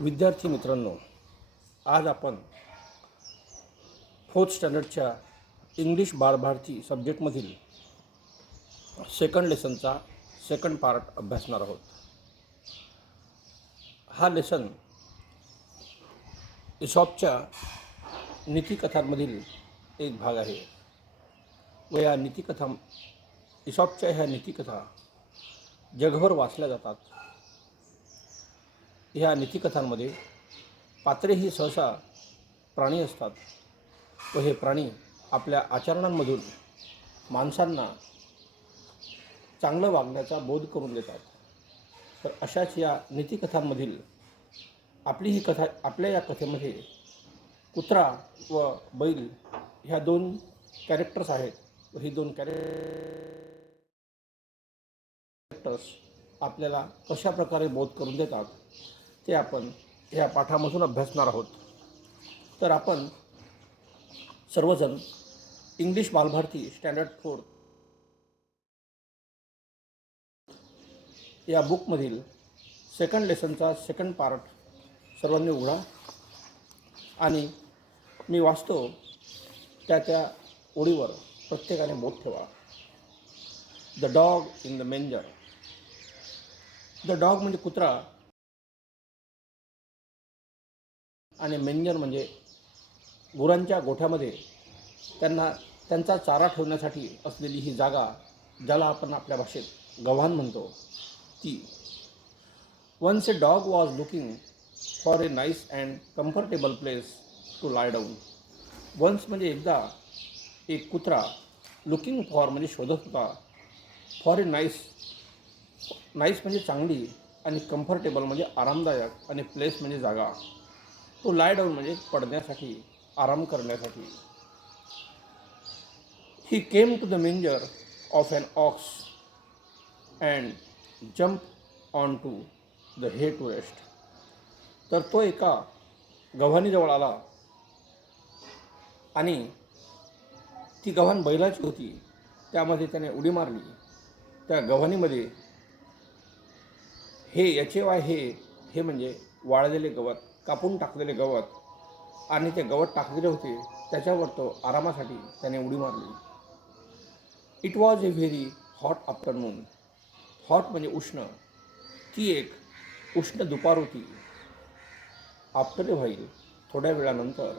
विद्यार्थी मित्रांनो, आज आपण फोर्थ स्टँडर्डच्या इंग्लिश बालभारती सब्जेक्टमधील सेकंड लेसनचा सेकंड पार्ट अभ्यासणार आहोत. हा लेसन इसॉपच्या नीतिकथांमधील एक भाग आहे व या इसॉपच्या ह्या नीतिकथा जगभर वाचल्या जातात. ह्या नीतिकथांमध्ये पात्रे ही सहसा प्राणी असतात व हे प्राणी आपल्या आचरणांमधून माणसांना चांगलं वागण्याचा बोध करून देतात. तर अशाच या नीतिकथांमधील आपल्या या कथेमध्ये कुत्रा व बैल ह्या दोन कॅरेक्टर्स आहेत व ही दोन कॅरेक्टर्स आपल्याला कशा प्रकारे बोध करून देतात ते आपण या पाठामधून अभ्यासणार आहोत. तर आपण सर्वजण इंग्लिश बालभारती स्टँडर्ड 4 या बुकमधील सेकंड लेसनचा सेकंड पार्ट सर्वांनी उघडा आणि मी वाचतो त्या ओळीवर प्रत्येकाने बोट ठेवा. The dog in the मेंजर. The dog म्हणजे कुत्रा आणि मेंजर म्हणजे गुरांच्या गोठ्यामध्ये त्यांचा चारा ठेवण्यासाठी असलेली ही जागा, ज्याला आपण आपल्या भाषेत गव्हाण म्हणतो, ती. Once a dog was looking for a nice and comfortable place to lie down. Once म्हणजे एकदा एक कुत्रा, लुकिंग फॉर म्हणजे शोधत होता, फॉर ए नाईस म्हणजे चांगली आणि कम्फर्टेबल म्हणजे आरामदायक आणि प्लेस म्हणजे जागा, टू लाय डाऊन म्हणजे पडण्यासाठी, आराम करण्यासाठी. He came to the manger of an ox and jump on to the hay to rest. तर तो एका गव्हाणीजवळ आला आणि ती गव्हाण बैलाची होती. त्यामध्ये त्याने उडी मारली. त्या गव्हाणीमध्ये हे म्हणजे वाळलेले गवत, कापून टाकलेले गवत, आणि ते गवत टाकलेले होते त्याच्यावर तो आरामासाठी त्याने उडी मारली. It was a very hot afternoon. Hot म्हणजे उष्ण. ती एक उष्ण दुपार होती. आफ्टर ए व्हाईल, थोड्या वेळानंतर,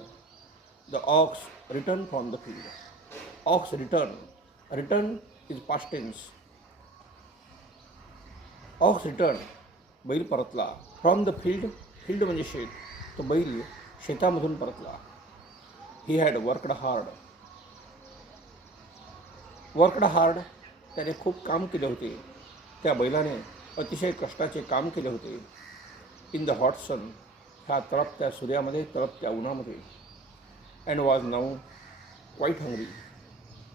the ox return from the field. Ox return is past tense. Ox return बैल परतला. फ्रॉम द फील्ड म्हणजे शेत. तो बैल शेतामधून परतला. He had worked hard. त्याने खूप काम केले होते. त्या बैलाने अतिशय कष्टाचे काम केले होते. इन द हॉट सन, ह्या तळपत्या सूर्यामध्ये, तळपत्या उन्हामध्ये. And was now quite hungry,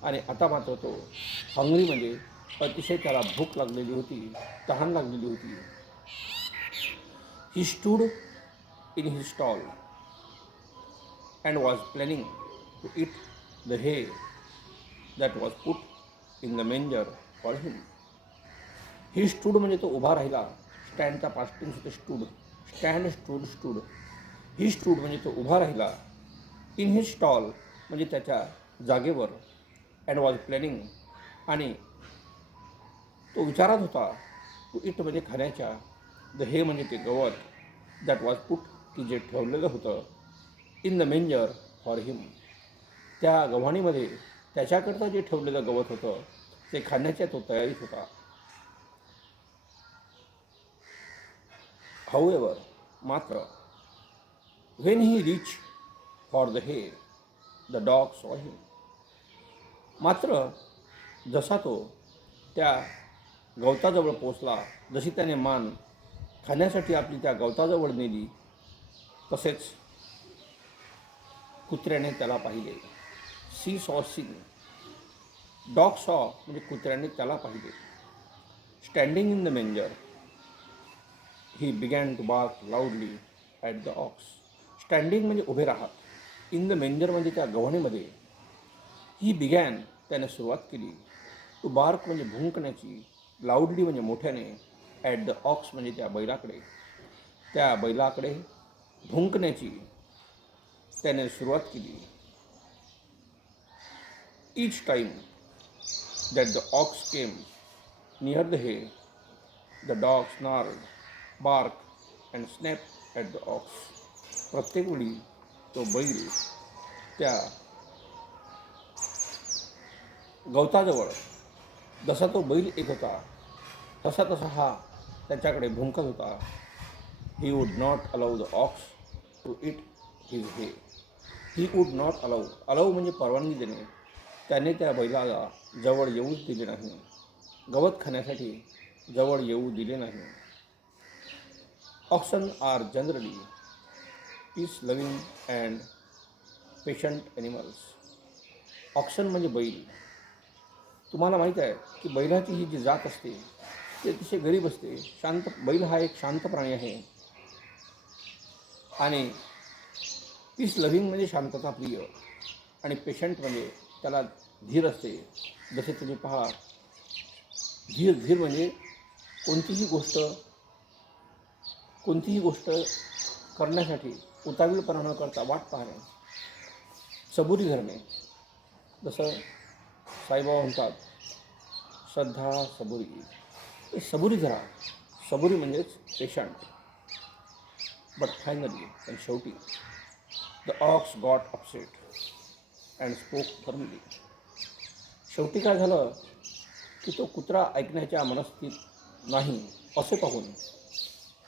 आणि आता मात्र तो हंग्री म्हणजे अतिशय त्याला भूक लागलेली होती, तहान लागलेली होती. He stood in his stall and was planning to eat the hay that was put in the manger for him. He stood म्हणजे तो उभा राहिला. स्टँडचा पास्ट टेन्स होते स्टूड. स्टूड. ही स्टूड म्हणजे तो उभा राहिला. इन हिज स्टॉल म्हणजे त्याच्या जागेवर. अँड वॉज प्लॅनिंग, आणि तो विचारत होता. टू इट म्हणजे खाण्याच्या. द हे म्हणजे ते गवत. दॅट वॉज पुट, की जे ठेवलेलं होतं. इन द मेंजर फॉर हिम, त्या गव्हाणीमध्ये त्याच्याकरता जे ठेवलेलं गवत होतं ते खाण्याच्या तो तयारीत होता. हाऊएवर, मात्र, when he reach for the हे, द डॉग सॉ हिम. मात्र जसा तो त्या गवताजवळ पोचला, जशी त्याने मान खाण्यासाठी आपली त्या गवताजवळ नेली, तसेच कुत्र्याने त्याला पाहिले. सी सॉ सीन. डॉग सॉ म्हणजे कुत्र्याने त्याला पाहिले. Standing in the manger, he began to bark loudly at the ox. Standing म्हणजे उभे राहत. इन द मेंजर म्हणजे त्या गव्हाणीमध्ये. ही बिगॅन त्याने सुरुवात केली. टू बार्क म्हणजे भुंकण्याची. लाऊडली म्हणजे मोठ्याने. ॲट द ऑक्स म्हणजे त्या बैलाकडे. भुंकण्याची त्याने सुरुवात केली. Each time that the ox came near the hay, the dog snarled, barked, and snapped at the ox. प्रत्येक वेळी तो बैल त्या गवताजवळ जसा तो बैल येत होता तसा तसा हा त्याच्याकडे भुंकत होता. He would not allow the ox to eat his hay. He would not allow. Allow म्हणजे परवानगी देणे. त्याने त्या बैलाला जवळ येऊच दिले नाही. गवत खाण्यासाठी जवळ येऊ दिले नाही. Oxen are generally peace loving and patient animals. Oxen म्हणजे बैल. तुम्हाला माहीत आहे की बैलाची ही जी जात असते ती अतिशय गरीब असते. शांत बैल हा एक शांत प्राणी आहे. आणि पीस लव्हिंग म्हणजे शांतता प्रिय, आणि पेशंट म्हणजे त्याला धीर असते. जसे तुम्ही पहा, धीर म्हणजे कोणतीही गोष्ट करण्यासाठी उतावीळपणा न करता वाट पाहणे, सबुरी धरणे. जसं साईबाबा म्हणतात, श्रद्धा सबुरी. सबुरी धरा. सबुरी म्हणजेच पेशंट. बट फायनली, पण शेवटी, the ox got upset and spoke firmly. शेवटी काय झालं की तो कुत्रा ऐकण्याच्या मनस्थितीत नाही असे पाहून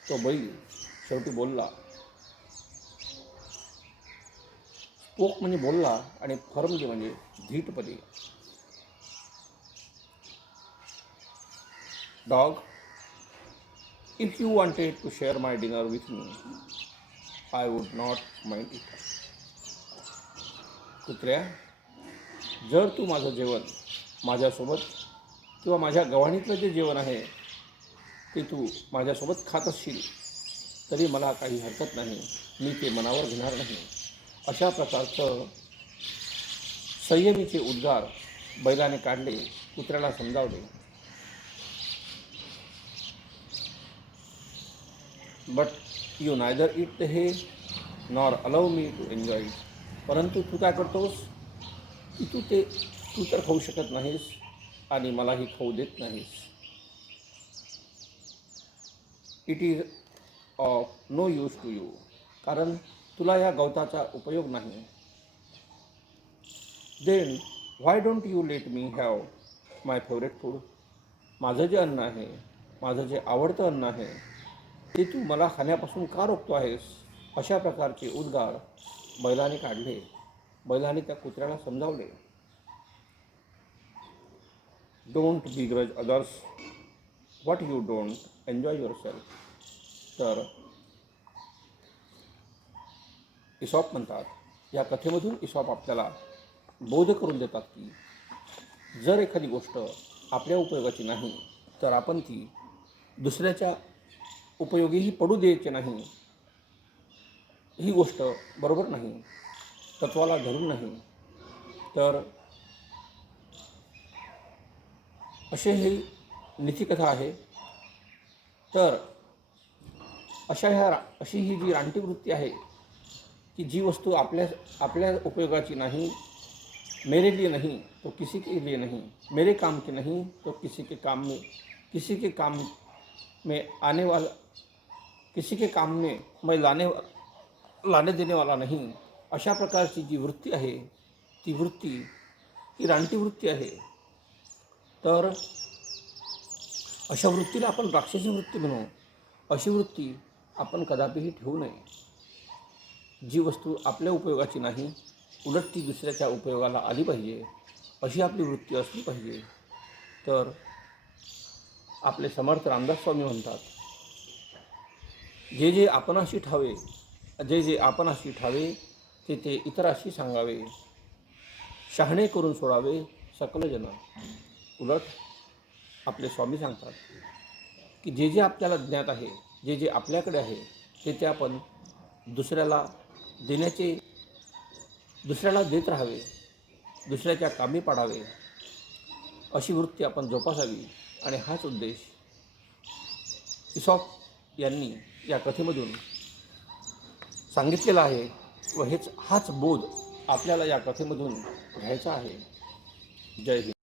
तो बैल शेवटी बोलला. स्पोक म्हणजे बोलला, आणि फर्मली म्हणजे धीटपणे. Dog, if you wanted to share my dinner with me, I would not mind it. कुत्र्या, जर तू माझं जेवण माझ्यासोबत किंवा माझ्या गव्हाणीतलं जे जेवण आहे ते तू माझ्यासोबत खात असशील तरी मला काही हरकत नाही. मी ते मनावर घेणार नाही. अशा प्रकारचं संयमीचे उद्गार बैलाने काढले. कुत्र्याला समजावले. But you neither eat the hay nor allow me to enjoy it. परंतु तू काय करतोस की तू तर खाऊ शकत नाहीस आणि मलाही खाऊ देत नाहीस. It is of no use to you. कारण तुला या गवताचा उपयोग नाही. Then why don't you let me have my favourite food. माझं जे अन्न आहे, माझं जे आवडतं अन्न आहे, ते तू मला खाण्यापासून का रोखतो आहेस. अशा प्रकारचे उद्गार बैलाने काढले. बैलाने त्या कुत्र्याला समजावले. Don't बिग्रज others what you don't enjoy yourself. तर इसॉप म्हणतात, या कथेमधून इसॉप आपल्याला बोध करून देतात की जर एखादी गोष्ट आपल्या उपयोगाची नाही तर आपण ती दुसऱ्याच्या उपयोगीही पडू द्यायची नाही. ही गोष्ट बरोबर नाही, तत्वाला धरून नाही. तर अशी नीतिकथा आहे. तर अशी ही जी रानटी वृत्ती आहे की जी वस्तू आपल्या उपयोगाची नहीं, मेरे लिए नहीं तो किसी के लिए नहीं, मेरे काम की नहीं तो किसी के काम में आने वाला, किसी के काम में मैं लाने देने वाला नहीं. अशा प्रकारची जी वृत्ती आहे ती वृत्ती ही रानटी वृत्ती आहे. तर अशा वृत्तीला आपण राक्षसी वृत्ती म्हणू. अशी वृत्ती आपण कदापिही ठेवू नये. जी वस्तू आपल्या उपयोगाची नाही, उलट ती दुसऱ्याच्या उपयोगाला आली पाहिजे, अशी आपली वृत्ती असली पाहिजे. तर आपले समर्थ रामदास स्वामी म्हणतात, जे जे आपणाशी ठावे ते इतराशी सांगावे, शहाणे करून सोडावे सकल जन. उलट आपले स्वामी सांगतात की जे जे आपल्याला ज्ञात आहे, जे जे आपल्याकडे आहे ते आपण दुसऱ्याला देत राहावे, दुसऱ्याच्या कामी पाडावे, अशी वृत्ती आपण जोपासावी. आणि हाच उद्देश इसॉप यांनी या कथेमधून सांगितलेलं आहे व हाच बोध आपल्याला या कथेमधून घ्यायचा आहे. जय हिंद.